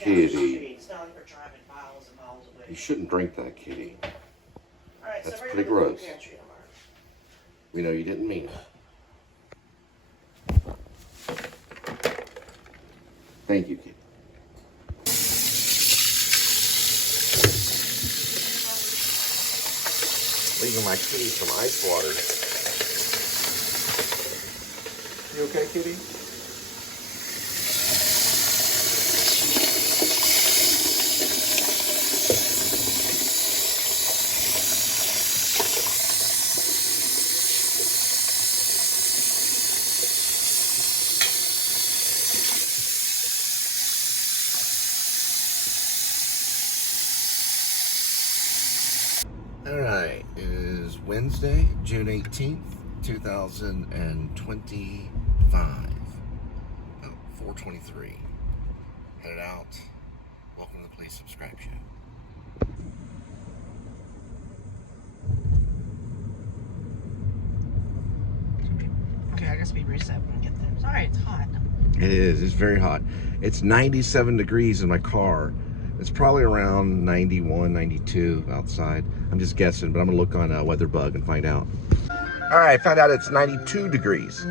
Kitty. You shouldn't drink that, Kitty. That's pretty gross. We know you didn't mean it. Thank you, Kitty. Leaving my kitty some ice water. You okay, Kitty? Alright, it is Wednesday, June 18th, 2025. Oh, 4:23. Headed out. Welcome to the Please Subscribe Show. Okay, I guess we reset when we get there. Sorry, it's hot. It is. It's very hot. It's 97 degrees in my car. It's probably around 91, 92 outside. I'm just guessing, but I'm gonna look on WeatherBug and find out. All right, I found out it's 92 degrees.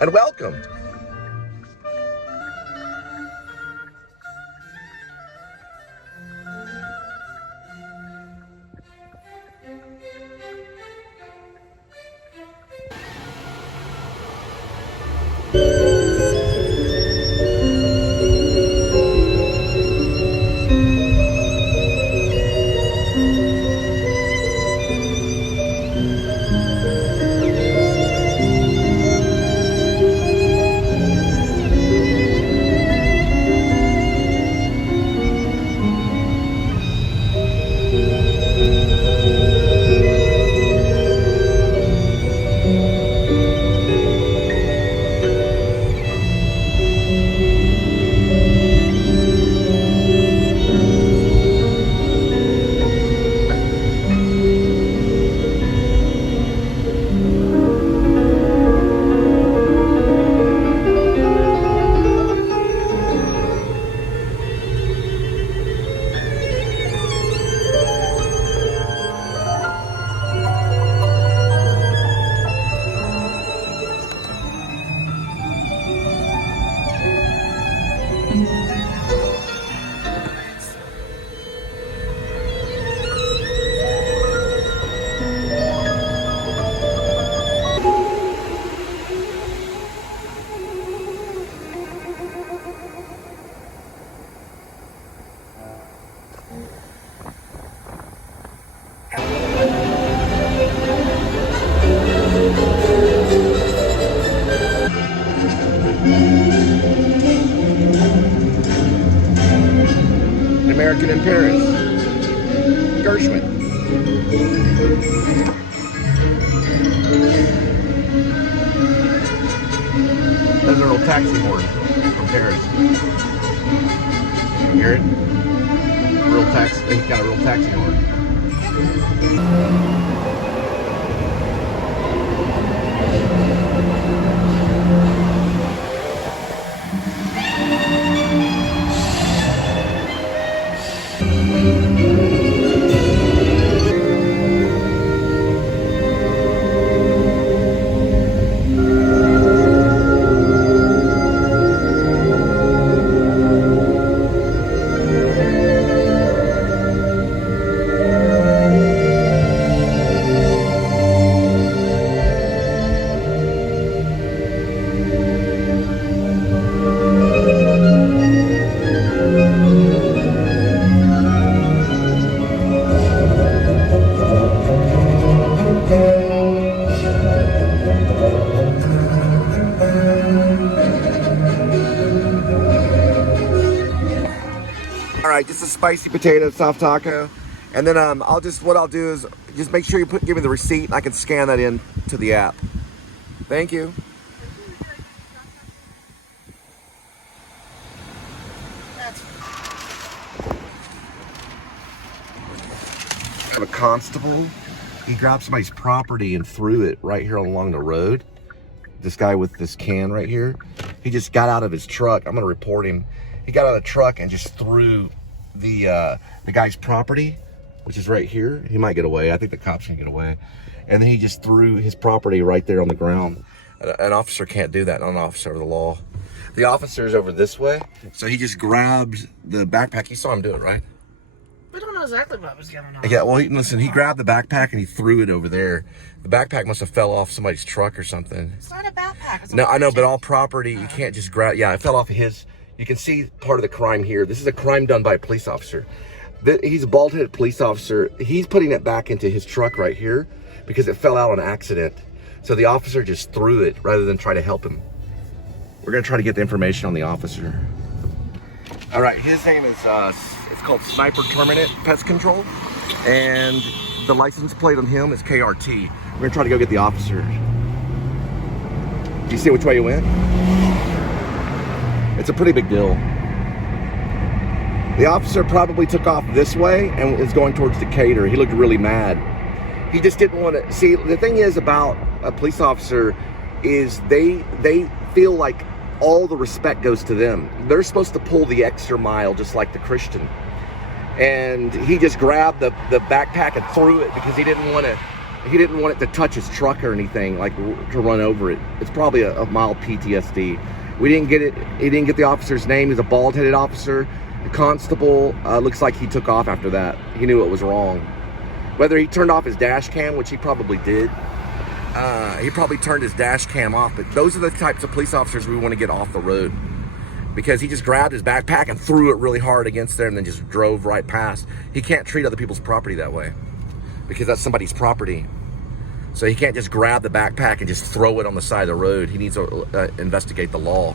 And welcome. American in Paris. Gershwin. That's a real taxi horn from Paris. You hear it? Real taxi. It's got a real taxi horn. Alright, just a spicy potato soft taco. And then what I'll do is just make sure you give me the receipt and I can scan that in to the app. Thank you. I have a constable. He grabbed somebody's property and threw it right here along the road. This guy with this can right here. He just got out of his truck. I'm gonna report him. He got out of the truck and just threw the guy's property, which is right here. He might get away. I think the cops can get away. And then he just threw his property right there on the ground. An officer can't do that, not an officer of the law. The officer's over this way, so he just grabbed the backpack. You saw him do it, right? We don't know exactly what was going on. Yeah, well, listen, he grabbed the backpack and he threw it over there. The backpack must have fell off somebody's truck or something. It's not a backpack. It's No, I know, but all property, you can't just grab. Yeah, it fell off of his. You can see part of the crime here. This is a crime done by a police officer. He's a bald-headed police officer. He's putting it back into his truck right here because it fell out on accident. So the officer just threw it rather than try to help him. We're gonna try to get the information on the officer. All right, his name is, it's called Sniper Terminate Pest Control. And the license plate on him is KRT. We're gonna try to go get the officer. Do you see which way he went? It's a pretty big deal. The officer probably took off this way and is going towards Decatur. He looked really mad. He just didn't want to, see, the thing is about a police officer is they feel like all the respect goes to them. They're supposed to pull the extra mile just like the Christian. And he just grabbed the backpack and threw it because he didn't want it to touch his truck or anything, like to run over it. It's probably a mild PTSD. We didn't get it. He didn't get the officer's name. He's a bald-headed officer. The constable looks like he took off after that. He knew it was wrong. Whether he turned off his dash cam, which he probably did, he probably turned his dash cam off, but those are the types of police officers we want to get off the road, because he just grabbed his backpack and threw it really hard against there and then just drove right past. He can't treat other people's property that way because that's somebody's property. So he can't just grab the backpack and just throw it on the side of the road. He needs to investigate the law.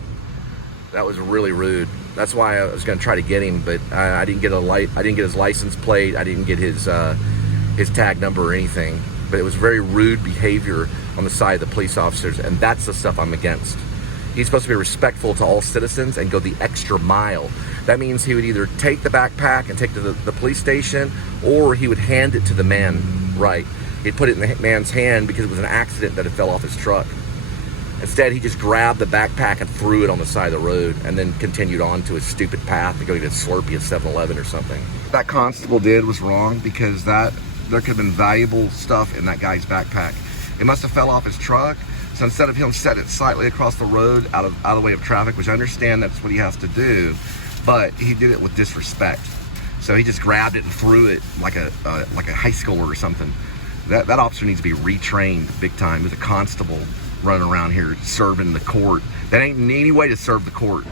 That was really rude. That's why I was going to try to get him, but I didn't get I didn't get his license plate. I didn't get his tag number or anything. But it was very rude behavior on the side of the police officers, and that's the stuff I'm against. He's supposed to be respectful to all citizens and go the extra mile. That means he would either take the backpack and take it to the police station, or he would hand it to the man, right? He'd put it in the man's hand because it was an accident that it fell off his truck. Instead, he just grabbed the backpack and threw it on the side of the road and then continued on to his stupid path to go get a Slurpee at 7-Eleven or something. What that constable did was wrong, because there could have been valuable stuff in that guy's backpack. It must have fell off his truck. So instead of him set it slightly across the road out of the way of traffic, which I understand that's what he has to do, but he did it with disrespect. So he just grabbed it and threw it like a high schooler or something. That officer needs to be retrained big time. There's a constable running around here serving the court. That ain't any way to serve the court.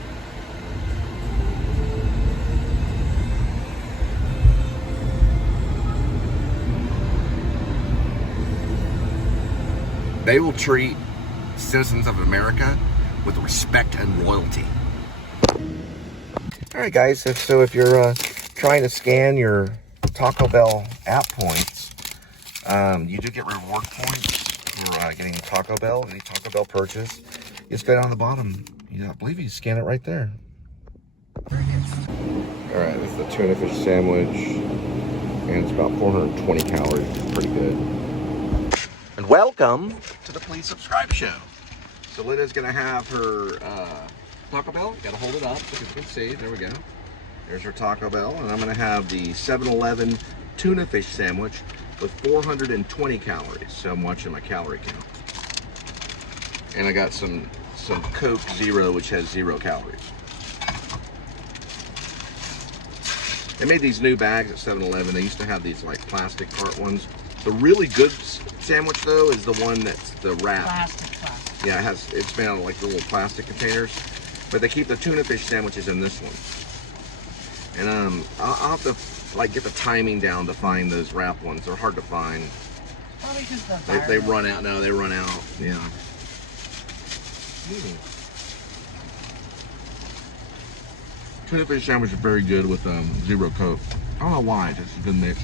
They will treat citizens of America with respect and loyalty. All right, guys, so if you're trying to scan your Taco Bell app points, you do get reward points for getting Taco Bell, any Taco Bell purchase. You just go down the bottom. I believe you scan it right there. All right, this is the tuna fish sandwich, and it's about 420 calories. It's pretty good. And welcome to the Please Subscribe Show. So Linda's gonna have her Taco Bell. Gotta hold it up so you can see. There we go. There's her Taco Bell, and I'm gonna have the 7-Eleven tuna fish sandwich with 420 calories. So I'm watching my calorie count. And I got some Coke Zero, which has 0 calories. They made these new bags at 7-Eleven. They used to have these like plastic cart ones. The really good sandwich though is the one that's the wrap. Plastic. Yeah, it's made out of like the little plastic containers. But they keep the tuna fish sandwiches in this one. And I'll have to like get the timing down to find those wrap ones. They're hard to find. Probably because they run out. No, they run out. Yeah. Tuna fish sandwich is very good with 0 Coke. I don't know why. It's just a good mix.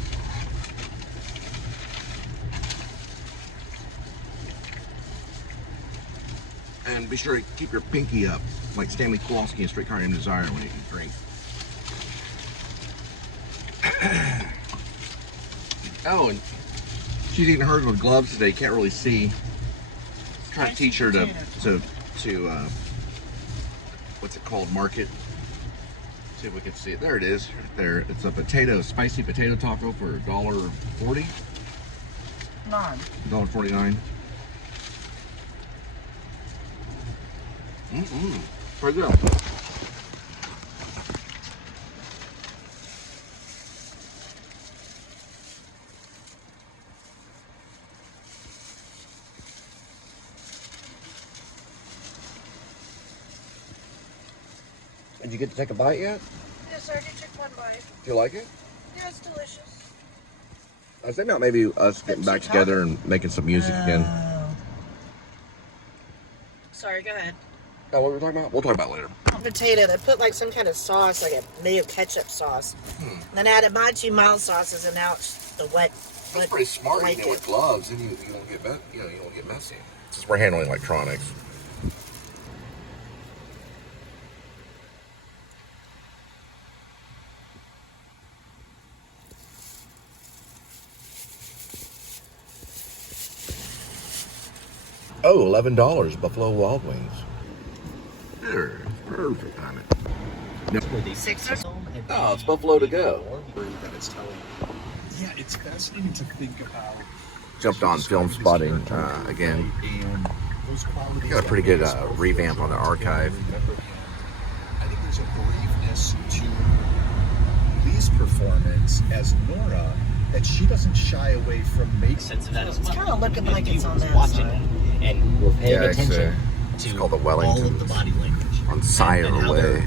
And be sure to keep your pinky up, like Stanley Kowalski in Streetcar Named Desire when you drink. Oh, and she's eating hers with gloves today. Can't really see. Trying to teach her to what's it called? Mark it. See if we can see it. There it is, right there. It's a spicy potato taco for $1.40. $1.49. Pretty good. Did you get to take a bite yet? Yes, sir. I did take one bite. Do you like it? Yeah, it's delicious. I was thinking about maybe us getting back together and making some music again. Sorry, go ahead. Oh, what were we talking about? We'll talk about it later. Potato. They put like some kind of sauce, like a mayo ketchup sauce. Then added Monty mild sauces, and now it's the wet. That's pretty smart. You know, with gloves, and you won't get you won't get messy. Since we're handling electronics. Oh, $11, Buffalo Wild Wings. There, perfect timing. No. Oh, it's Buffalo to go. Yeah, it's fascinating to think about. Jumped on Film Spotting again. Got a pretty good revamp on the archive. I think there's a braveness to Lee's performance as Nora that she doesn't shy away from making sense of that as well. It's kind of looking like it's on that watching side. and we're paying attention it's to called the all of the body language on Sire and how Way. they're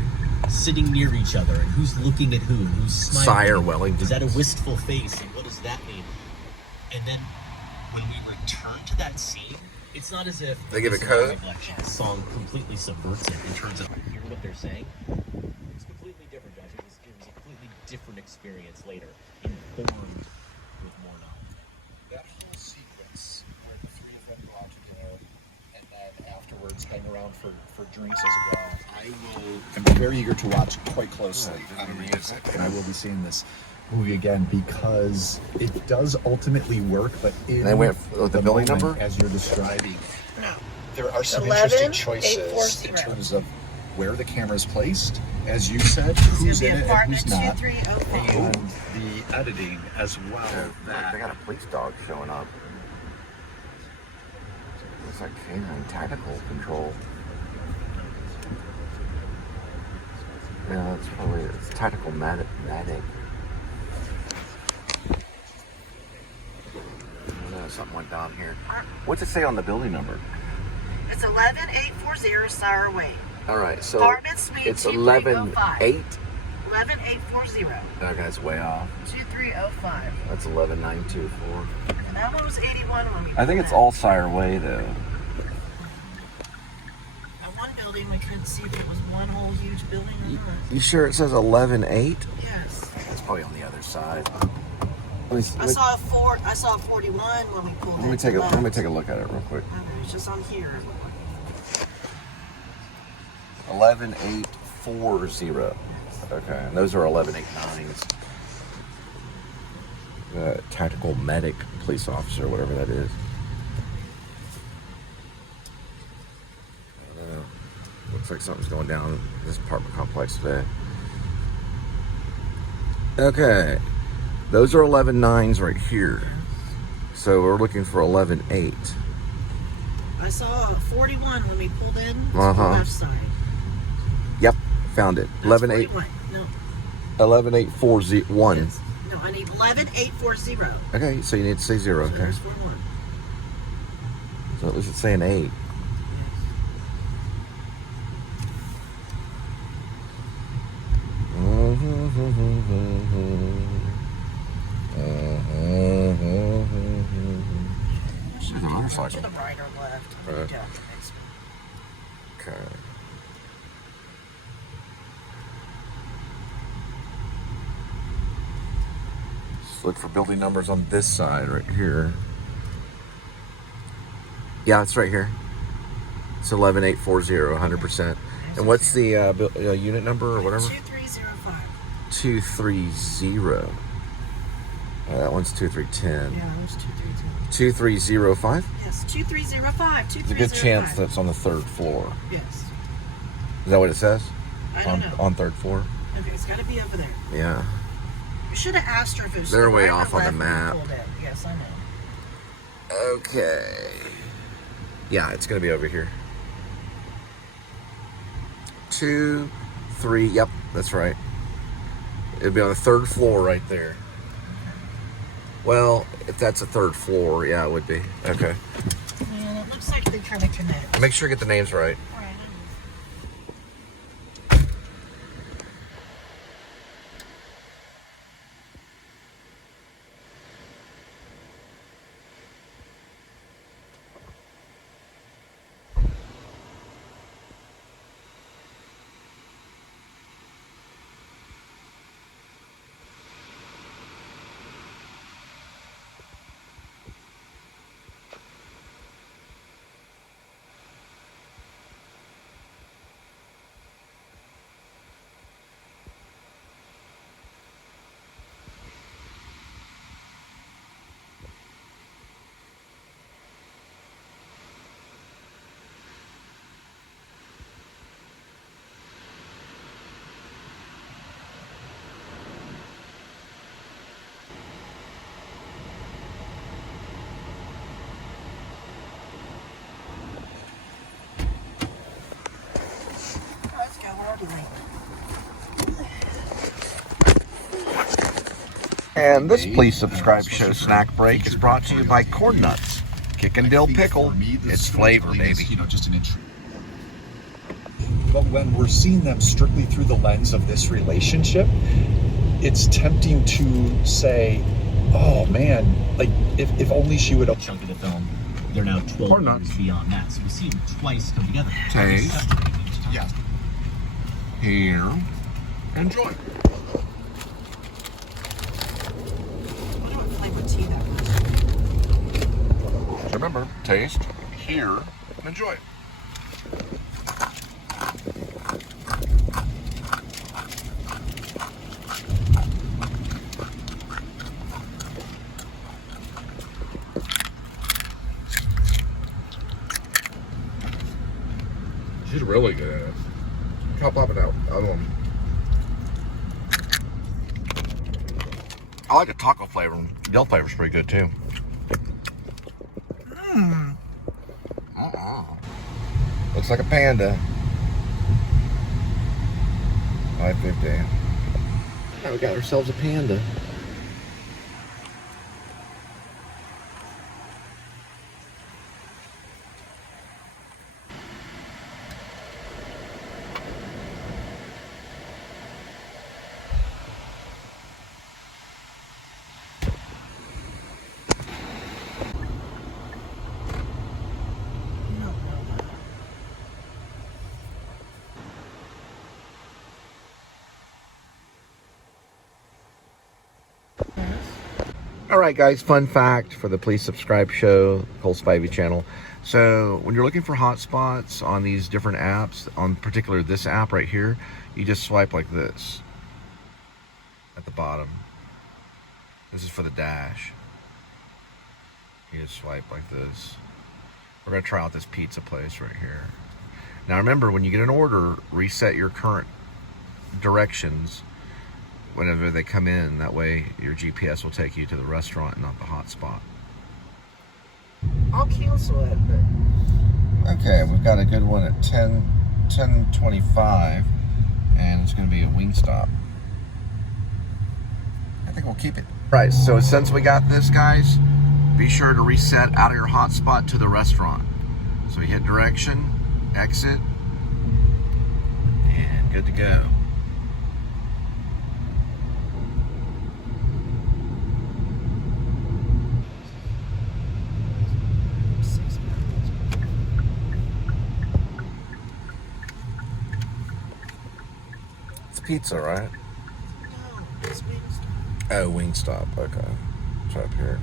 sitting near each other and who's looking at who and who's smiling. Sire Wellington. Is that a wistful face and what does that mean? And then when we return to that scene, it's not as if they give a code. The song completely subverts it in terms of hear what they're saying. It's completely different, Josh. It was a completely different experience later, informed with more knowledge. that whole sequence where the three of them go out to dinner and then afterwards hang around for drinks as well. I'm very eager to watch quite closely on the music, and I will be seeing this movie again because it does ultimately work, but in They went with the building moment, number? as you're describing, No. there are some 11, interesting choices 840. in terms of where the camera's placed, as you said, who's in it and who's not, 2305. and the editing as well. They got a police dog showing up. Looks like canine tactical control. Yeah, it's tactical medic. Something went down here. What's it say on the building number? It's 11840 Sire Way. All right, so Apartment Suite it's 2305. 11-8. 11840. Okay, that's way off. 2305. That's 11924. And that one was 81 when we I think it's all Sire Way though. On one building, we couldn't see if it was one whole huge building or not. You sure it says 11-8? Yes. That's probably on the other side. I saw I saw 41 when we pulled Let me take a look at it real quick. Okay, it's just on here. 11840. Okay, and those are 1189s. Tactical medic police officer, whatever that is. I don't know. Looks like something's going down in this apartment complex today. Okay, those are 11.9s right here. So we're looking for 11.8. I saw 41 when we pulled in. It's Uh-huh. the left side. Yep, found it. 11.8. 41. No. 11.841. Yes. No, I need 11840. Okay, so you need to say 0. So Okay. there's 41. So at least it's saying 8. See the motorcycle. To the right or left. Right. Okay. Next one. Okay. Let's look for building numbers on this side right here. Yeah, it's right here. It's 11840, 100%. And what's the unit number or whatever? 2305. 230. That one's 2310. Yeah, that was 2310. 2305? Yes, 2305. There's a good chance that's on the 3rd floor. Yes. Is that what it says? I don't know. On 3rd floor? Okay, it's got to be over there. Yeah. You should have asked her if it was. They're way right or off on the left when you map. pulled in. Yes, I know. Okay. Yeah, it's gonna be over here. 2, 3. Yep, that's right. It'll be on the 3rd floor right there. Well, if that's a 3rd floor, yeah, it would be. Okay. And it looks like they kind of connect. Make sure you get the names right. All right. Let's go. Where are we? And this Please Subscribe Show snack break is brought to you by Corn Nuts. Kick and dill pickle. It's flavor, baby. You know, just an intro. But when we're seeing them strictly through the lens of this relationship, it's tempting to say, oh man, like if only she would have. Chunk of the film. They're now 12 years beyond that, so we see them twice come together. Taste. Yeah. Here. Enjoy. I wonder what flavor tea that was. So remember, taste, hear, and enjoy. She's really good at it. I'll pop it out. Other one. I like the taco flavor. Dill flavor's pretty good too. Looks like a panda. $5.50. Now we got ourselves a panda. All right, guys, fun fact for the Please Subscribe Show, Cole Spivey channel. So when you're looking for hotspots on these different apps, on particular this app right here, you just swipe like this at the bottom. This is for the dash. You just swipe like this. We're gonna try out this pizza place right here. Now remember, when you get an order, reset your current directions whenever they come in. That way your GPS will take you to the restaurant and not the hotspot. I'll cancel it, but Okay, we've got a good one at 10:25, and it's going to be a Wingstop. I think we'll keep it. Right, so since we got this, guys, be sure to reset out of your hotspot to the restaurant. So you hit direction, exit, and good to go. It's pizza, right? no, it's Wingstop. Oh, Wingstop. Okay. It's up here.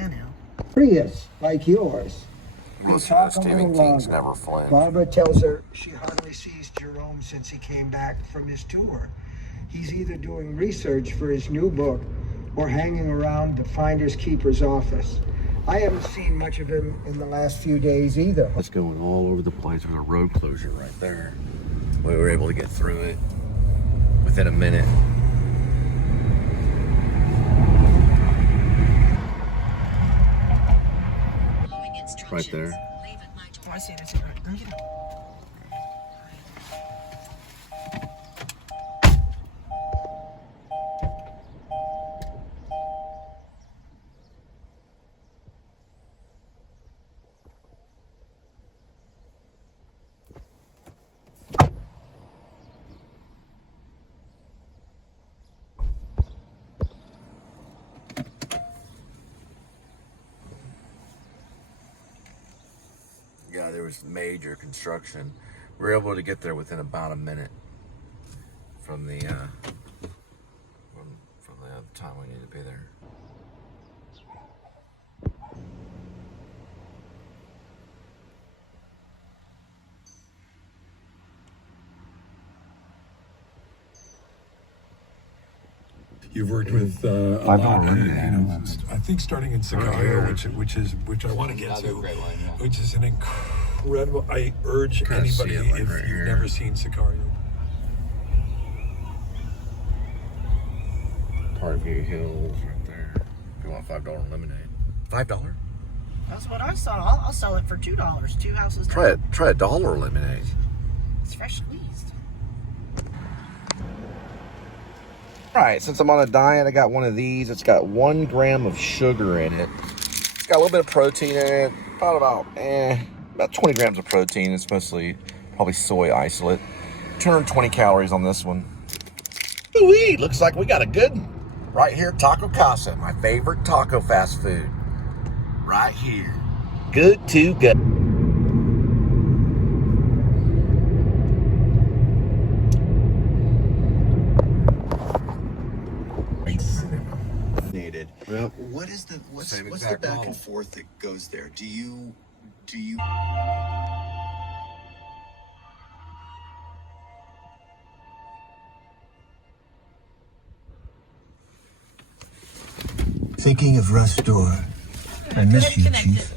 I know. Prius, like yours. They Most talk of a the little Stephen King's longer. never flinch. Barbara tells her she hardly sees Jerome since he came back from his tour. He's either doing research for his new book or hanging around the finder's keeper's office. I haven't seen much of him in the last few days either. It's going all over the place. There's a road closure right there. We were able to get through it within a minute. Right there. Oh, I see it. I see it. Go get it. Yeah, there was major construction. We were able to get there within about a minute from the time we needed to be there. You've worked with a lot, $5 I think starting in Sicario, which I want to get to, which is an incredible. I urge anybody if you've never seen Sicario. Parkview Hills right there. If you want $5 lemonade. $5? That's what I saw. I'll sell it for $2. 2 houses down. Try $1 lemonade. It's fresh squeezed. Alright, since I'm on a diet, I got one of these. It's got 1 gram of sugar in it. It's got a little bit of protein in it. About 20 grams of protein. It's mostly probably soy isolate. 220 calories on this one. Ooh-wee, looks like we got a good one. Right here, Taco Casa, my favorite taco fast food. Right here. Good to go. Yep. What's the exact back model. and forth that goes there? Do you Thinking of Russ Dorr. I miss you, Chief.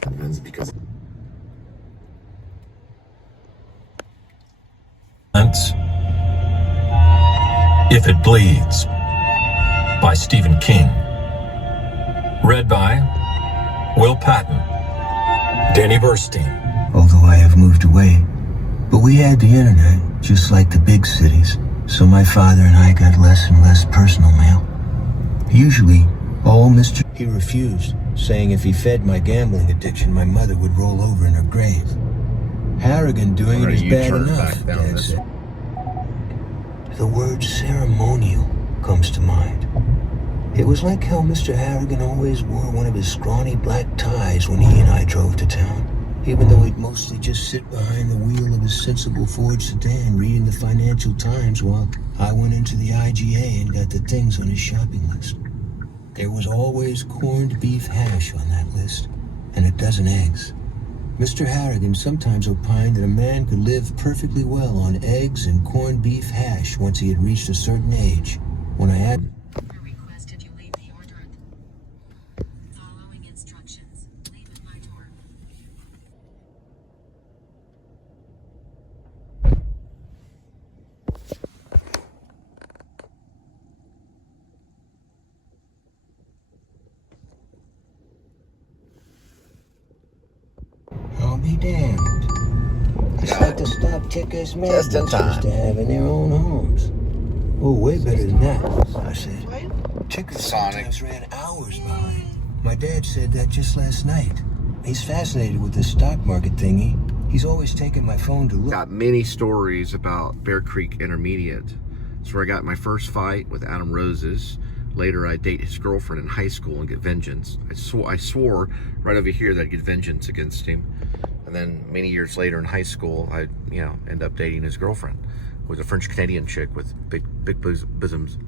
That's because If It Bleeds by Stephen King. Read by Will Patton, Danny Burstein. Although I have moved away. But we had the internet, just like the big cities. So my father and I got less and less personal mail. Usually, all Mr. He refused, saying if he fed my gambling addiction, my mother would roll over in her grave. Harrigan doing it is bad enough, Dad said. The word ceremonial comes to mind. It was like how Mr. Harrigan always wore one of his scrawny black ties when he and I drove to town, even though he'd mostly just sit behind the wheel of his sensible Ford sedan reading the Financial Times while I went into the IGA and got the things on his shopping list. There was always corned beef hash on that list, and a dozen eggs. Mr. Harrigan sometimes opined that a man could live perfectly well on eggs and corned beef hash once he had reached a certain age. When I had... Requested you leave the order. Following instructions. Leave at my door. I'll be damned. It's like the stock tickers man Just in used time. to have in their own homes. Oh, way better than that, I said. Tickers Sonic. sometimes ran hours behind. My dad said that just last night. He's fascinated with this stock market thingy. He's always taking my phone to look. got many stories about Bear Creek Intermediate. It's where I got my first fight with Adam Roses. Later, I'd date his girlfriend in high school and get vengeance. I swore right over here that I'd get vengeance against him. And then many years later in high school, I'd end up dating his girlfriend, who was a French Canadian chick with big bosoms.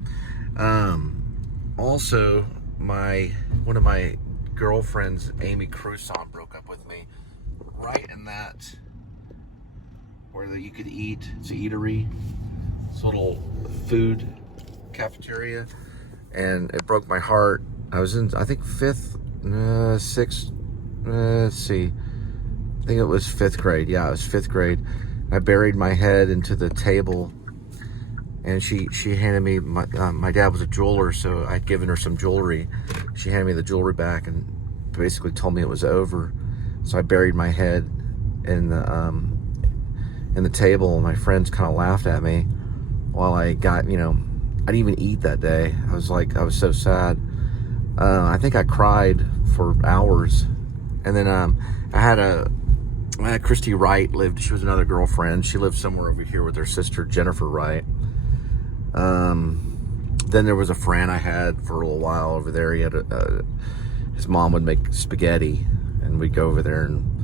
Also, one of my girlfriends, Amy Cruson, broke up with me right in that where you could eat. It's an eatery. It's a little food cafeteria, and it broke my heart. I was in, I think, sixth, let's see, I think it was 5th grade. Yeah, it was 5th grade. I buried my head into the table, and she handed me, my dad was a jeweler, so I'd given her some jewelry. She handed me the jewelry back and basically told me it was over. So I buried my head in the table, and my friends kind of laughed at me while I got, I didn't even eat that day. I was so sad. I think I cried for hours. And then I had Christy Wright lived, she was another girlfriend. She lived somewhere over here with her sister, Jennifer Wright. Then there was a friend I had for a little while over there. He had his mom would make spaghetti, and we'd go over there and,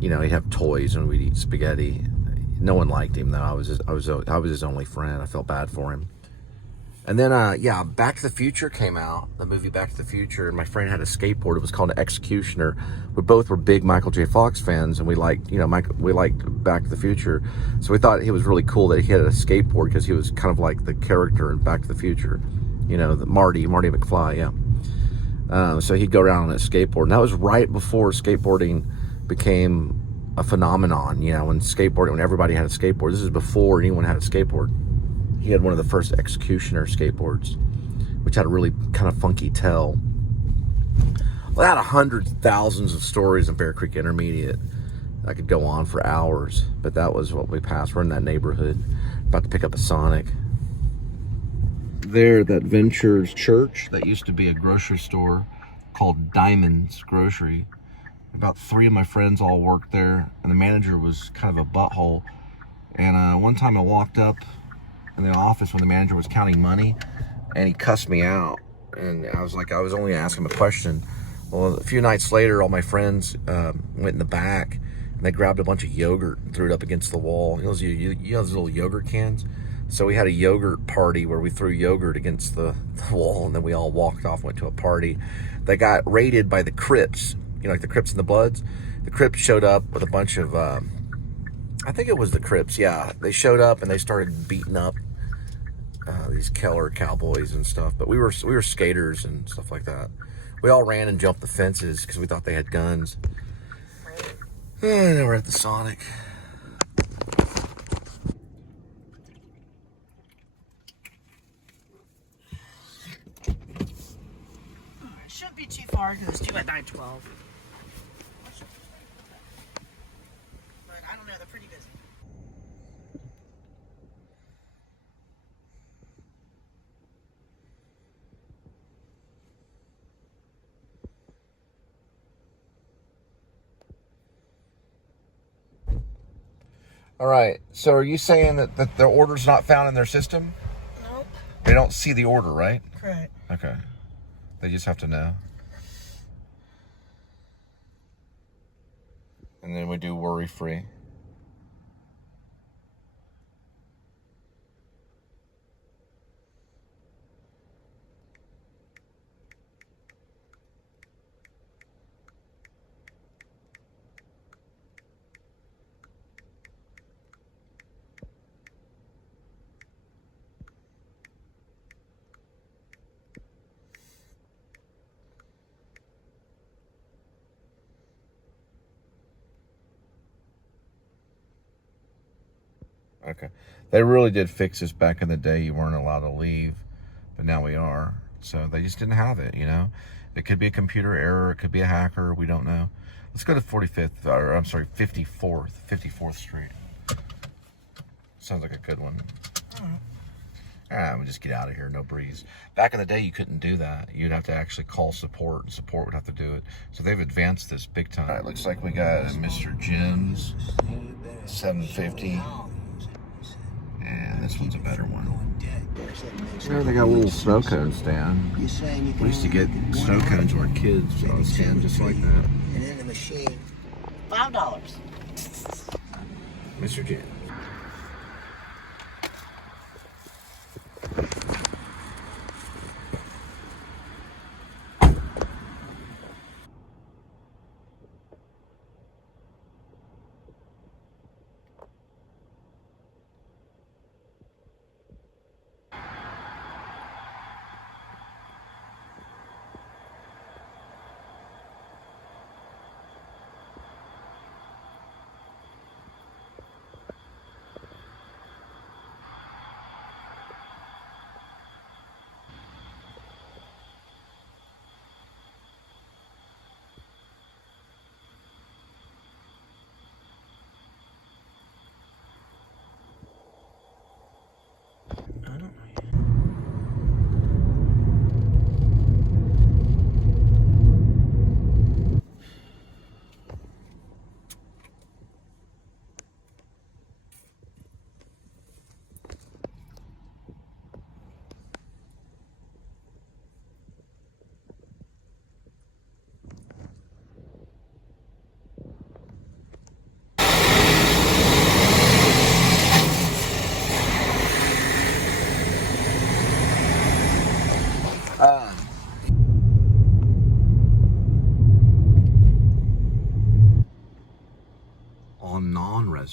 he'd have toys and we'd eat spaghetti. No one liked him though. I was his only friend. I felt bad for him. And then, Back to the Future came out, the movie Back to the Future, and my friend had a skateboard. It was called an Executioner. We both were big Michael J. Fox fans, and we liked, we liked Back to the Future. So we thought it was really cool that he had a skateboard, because he was kind of like the character in Back to the Future. The Marty McFly, yeah. So he'd go around on a skateboard. And that was right before skateboarding became a phenomenon, when everybody had a skateboard. This is before anyone had a skateboard. He had one of the first Executioner skateboards, which had a really kind of funky tail. Well, I had hundreds, thousands of stories in Bear Creek Intermediate. I could go on for hours, but that was what we passed. We're in that neighborhood, about to pick up a Sonic. There, that Ventures Church, that used to be a grocery store called Diamond's Grocery. About 3 of my friends all worked there, and the manager was kind of a butthole. And one time I walked up in the office when the manager was counting money, and he cussed me out, and I was only asking him a question. Well, a few nights later, all my friends went in the back, and they grabbed a bunch of yogurt and threw it up against the wall. Those little yogurt cans? So we had a yogurt party where we threw yogurt against the wall, and then we all walked off and went to a party. They got raided by the Crips, like the Crips and the Bloods. The Crips showed up with a bunch of, I think it was the Crips, yeah. They showed up and they started beating up these Keller cowboys and stuff. But we were skaters and stuff like that. We all ran and jumped the fences because we thought they had guns. And now we're at the Sonic. It shouldn't be too far because it's due at 9:12. But I don't know, they're pretty busy. All right, so are you saying that the order's not found in their system? Nope. They don't see the order, right? Correct. Okay. They just have to know. And then we do worry-free. Okay. They really did fix this back in the day. You weren't allowed to leave, but now we are. So they just didn't have it, It could be a computer error. It could be a hacker. We don't know. Let's go to 54th Street. Sounds like a good one. All right, we'll just get out of here. No breeze. Back in the day, you couldn't do that. You'd have to actually call support, and support would have to do it. So they've advanced this big time. All right, looks like we got Mr. Jim's 750. And this one's a better one. There they got a little snow cone stand. We used to get snow cones when we were kids, so a stand just like that. And in the machine, $5. Mr. Jim.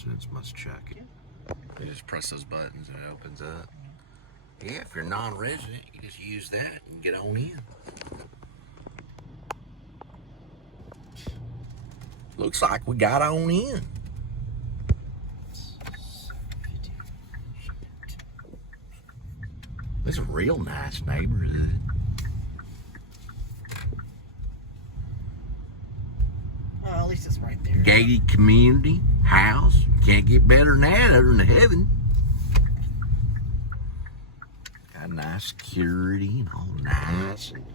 non-residents must check. You just press those buttons and it opens up. Yeah, if you're non-resident, you just use that and get on in. Looks like we got on in. This is a real nice neighborhood. Oh, at least it's right there. Gated community, house. Can't get better than that other than heaven. Got nice security and all nice and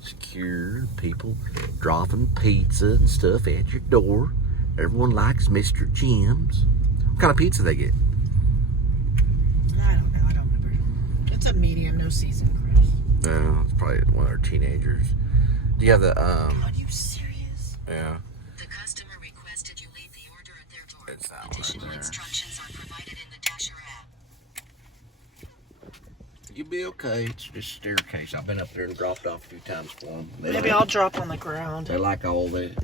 secure. People dropping pizza and stuff at your door. Everyone likes Mr. Jim's. What kind of pizza they get? I don't know. I don't remember. It's a medium, no season, Chris. No, it's probably one of our teenagers. Do you have the Are you serious? Yeah. The customer requested you leave the order at their door. It's that one Additional right there. instructions are provided in the Dasher app. You'll be okay. It's just a staircase. I've been up there and dropped off a few times for them. Maybe I'll drop on the ground. They like all the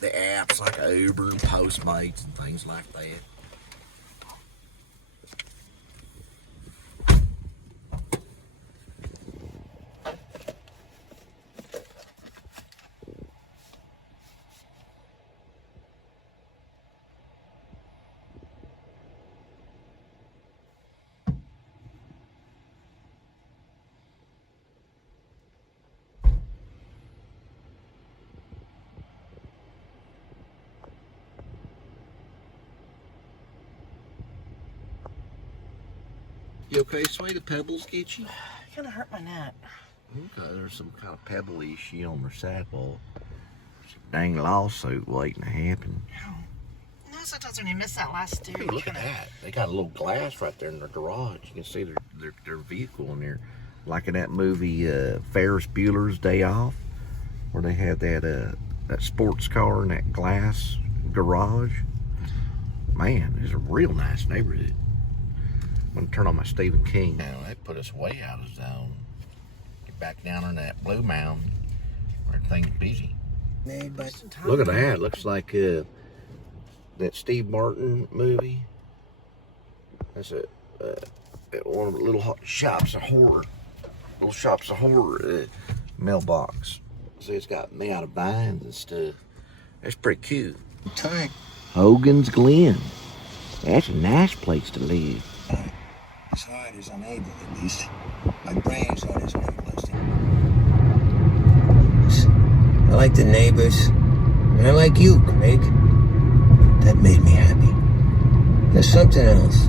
apps like Uber and Postmates and things like that. You okay, Sway? The pebbles get you? Kind of hurt my neck. Okay, there's some kind of pebbly shit on their sidewalk. There's a dang lawsuit waiting to happen. No, sometimes when you miss that last steer, Hey, look at that. They got a little glass right there in their garage. You can see their vehicle in there. Like in that movie Ferris Bueller's Day Off, where they had that sports car in that glass garage. Man, it's a real nice neighborhood. I'm gonna turn on my Stephen King. Now, that put us way out of zone. Get back down on that Blue Mountain where everything's busy. Look at that. Looks like that Steve Martin movie. That's one of the little shops of horror. Little shops of horror mailbox. See, it's got me out of vines and stuff. That's pretty cute. Time. Hogan's Glen. That's a nice place to live. As hard as I'm able, at least. My brain's hard as I'm able. I like the neighbors, and I like you, Craig. That made me happy. There's something else. I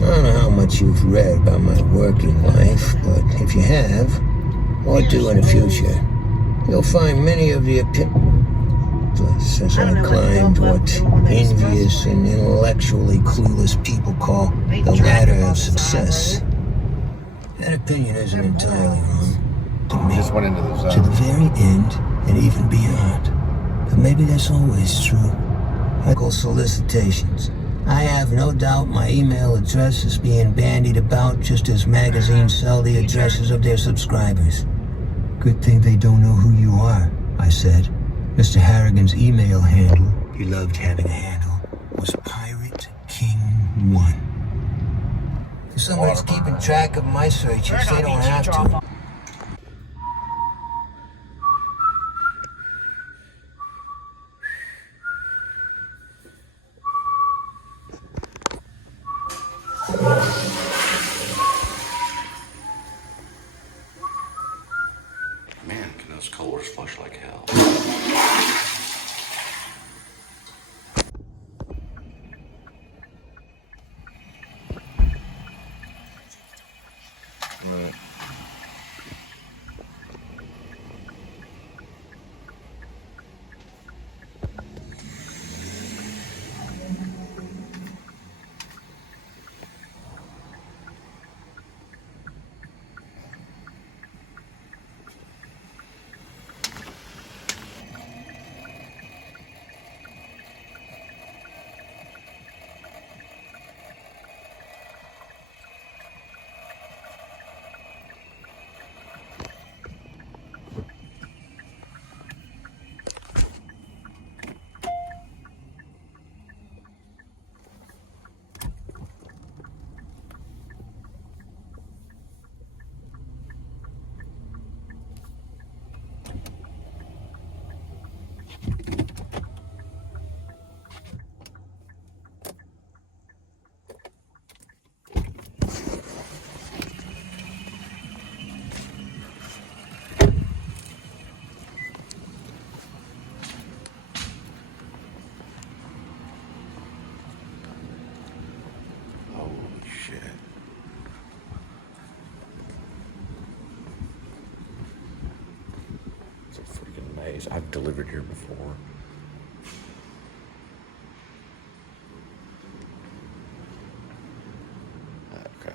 don't know how much you've read about my working life, but if you have, or do in the future, you'll find many of the as I climbed what envious and intellectually clueless people call the ladder of success. That opinion isn't entirely wrong to me. Just went into the zone. To the very end and even beyond. But maybe that's always true. I call solicitations. I have no doubt my email address is being bandied about just as magazines sell the addresses of their subscribers. Good thing they don't know who you are, I said. Mr. Harrigan's email handle, he loved having a handle, was Pirate King 1. If somebody's keeping track of my searches, they don't have to. Man, can those colors flush like hell. days. I've delivered here before. Okay.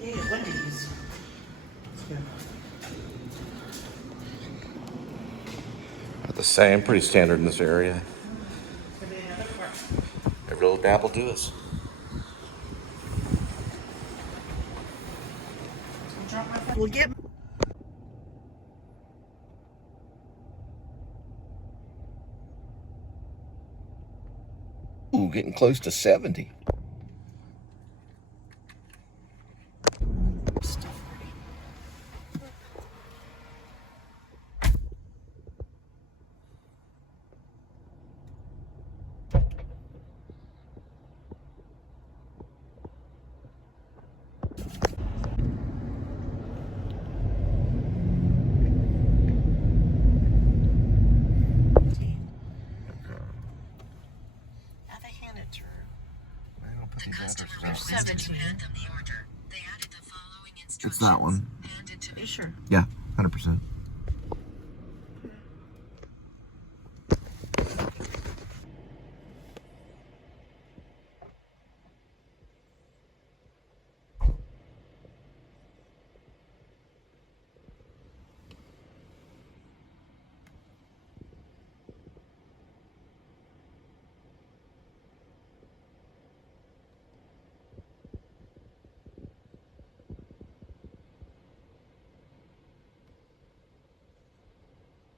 Yeah, Wendy's. About the same, pretty standard in this area. Every little dab will do us. We'll get. Ooh, getting close to 70. Now they hand it to her. The customer requested to hand them the order. They added the following instructions. It's that one. Handed to Are me. you sure? Yeah, 100%.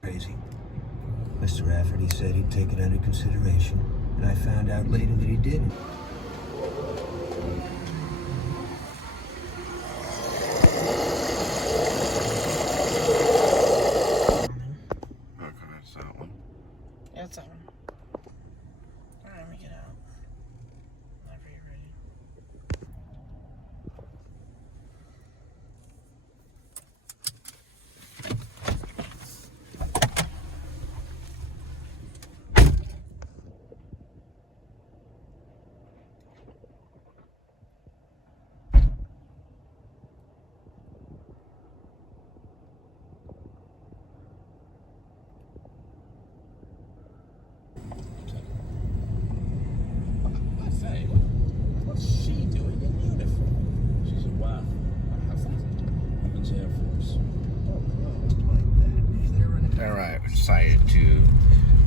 Crazy. Mr. Rafferty said he'd take it under consideration, and I found out later that he didn't. Okay, that's that one. Yeah, it's that one. Alright, let me get out. Whenever you're ready. Say, what's she doing in uniform? She's a wife. Women's Air Force. All right, we decided to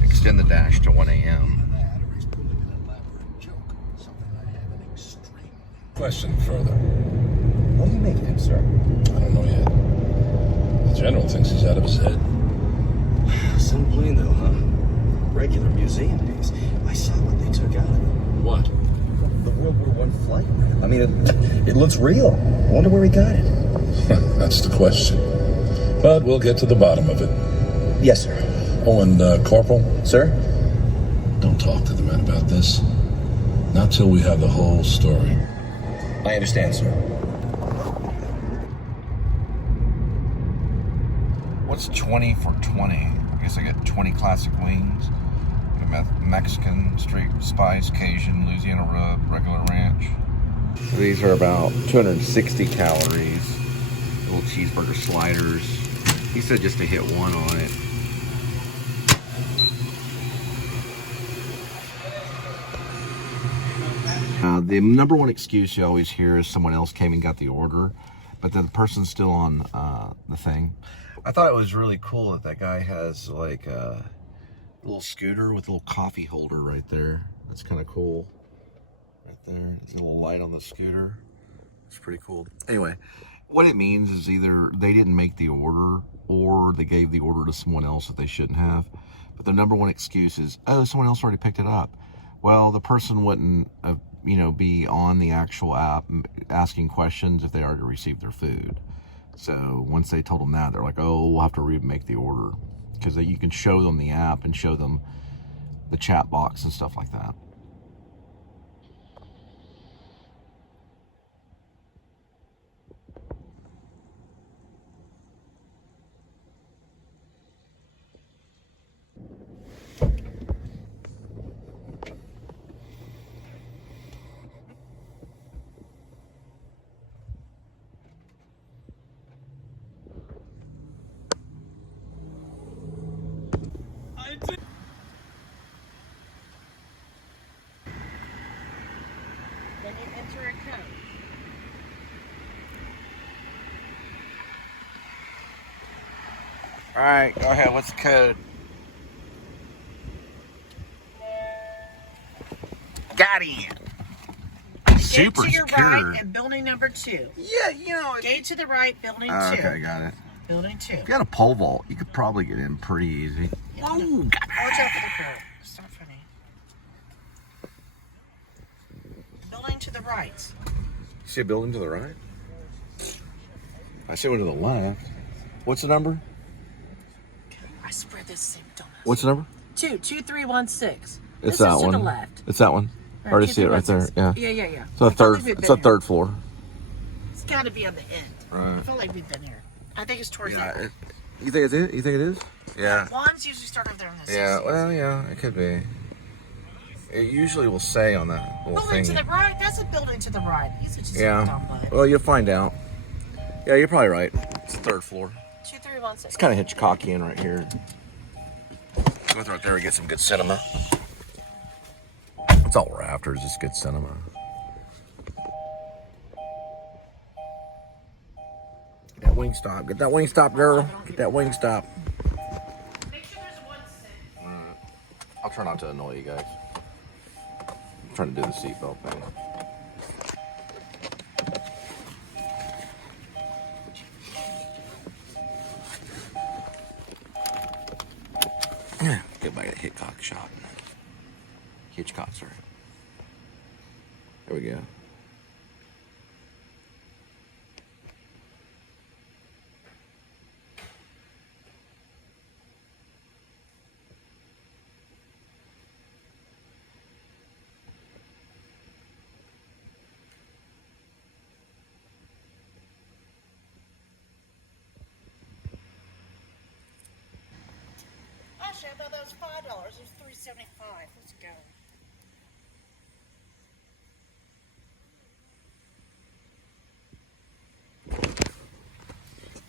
extend the dash to 1 a.m. Question further. What do you make of him, sir? I don't know yet. The general thinks he's out of his head. Some plane though, huh? Regular museum piece. I saw what they took out of it. What? The World War I flight. I mean, it looks real. I wonder where he got it. That's the question. But we'll get to the bottom of it. Yes, sir. Oh, and Corporal, Sir? don't talk to the men about this. Not till we have the whole story. I understand, sir. What's 20 for 20? I guess I get 20 classic wings. Mexican, straight spice, Cajun, Louisiana rub, regular ranch. So these are about 260 calories. Little cheeseburger sliders. He said just to hit one on it. The number one excuse you always hear is someone else came and got the order, but the person's still on the thing. I thought it was really cool that that guy has like a little scooter with a little coffee holder right there. That's kind of cool. Right there, there's a little light on the scooter. It's pretty cool. Anyway, what it means is either they didn't make the order or they gave the order to someone else that they shouldn't have. But the number one excuse is, oh, someone else already picked it up. Well, the person wouldn't, be on the actual app asking questions if they already received their food. So once they told them that, they're like, oh, we'll have to remake the order. Because you can show them the app and show them the chat box and stuff like that. Then you enter a code. All right, go ahead. What's the code? Got in. Super Gate to your secure. right and building number 2. Yeah, Gate to the right, building 2. Okay, got it. Building 2. If you got a pole vault, you could probably get in pretty easy. Yeah, watch out for the curb. It's not funny. Building to the right. You see a building to the right? I see one to the left. What's the number? I swear this same dumbass. What's the number? 2316. It's This that is one. to the left. It's that one. I already see it right there. Yeah. Yeah. It's on I feel like we've it's been a third here. floor. It's got to be on the end. Right. I feel like we've been here. I think it's towards the end. You think it's it? You think it is? Yeah. Ones usually start over there in the 60s. Yeah. Well, yeah. It could be. It usually will say on that little Building thing. to the right? That's a building to the right. He's just a Yeah. dumb butt. Well, you'll find out. Yeah, you're probably right. It's the third floor. 2316. It's kind of Hitchcockian right here. Go right there and get some good cinema. That's all we're after is just good cinema. Get that Wingstop. Get that Wingstop, girl. Get that Wingstop. Make sure there's one cent. I'll try not to annoy you guys. I'm trying to do the seatbelt thing. Get by the Hitchcock shot. Hitchcock, sorry. There we go. Actually, I thought that was $5. It was $3.75. Let's go.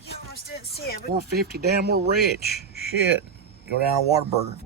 You almost didn't see it. $4.50, damn, we're rich. Shit. Go down to Whataburger.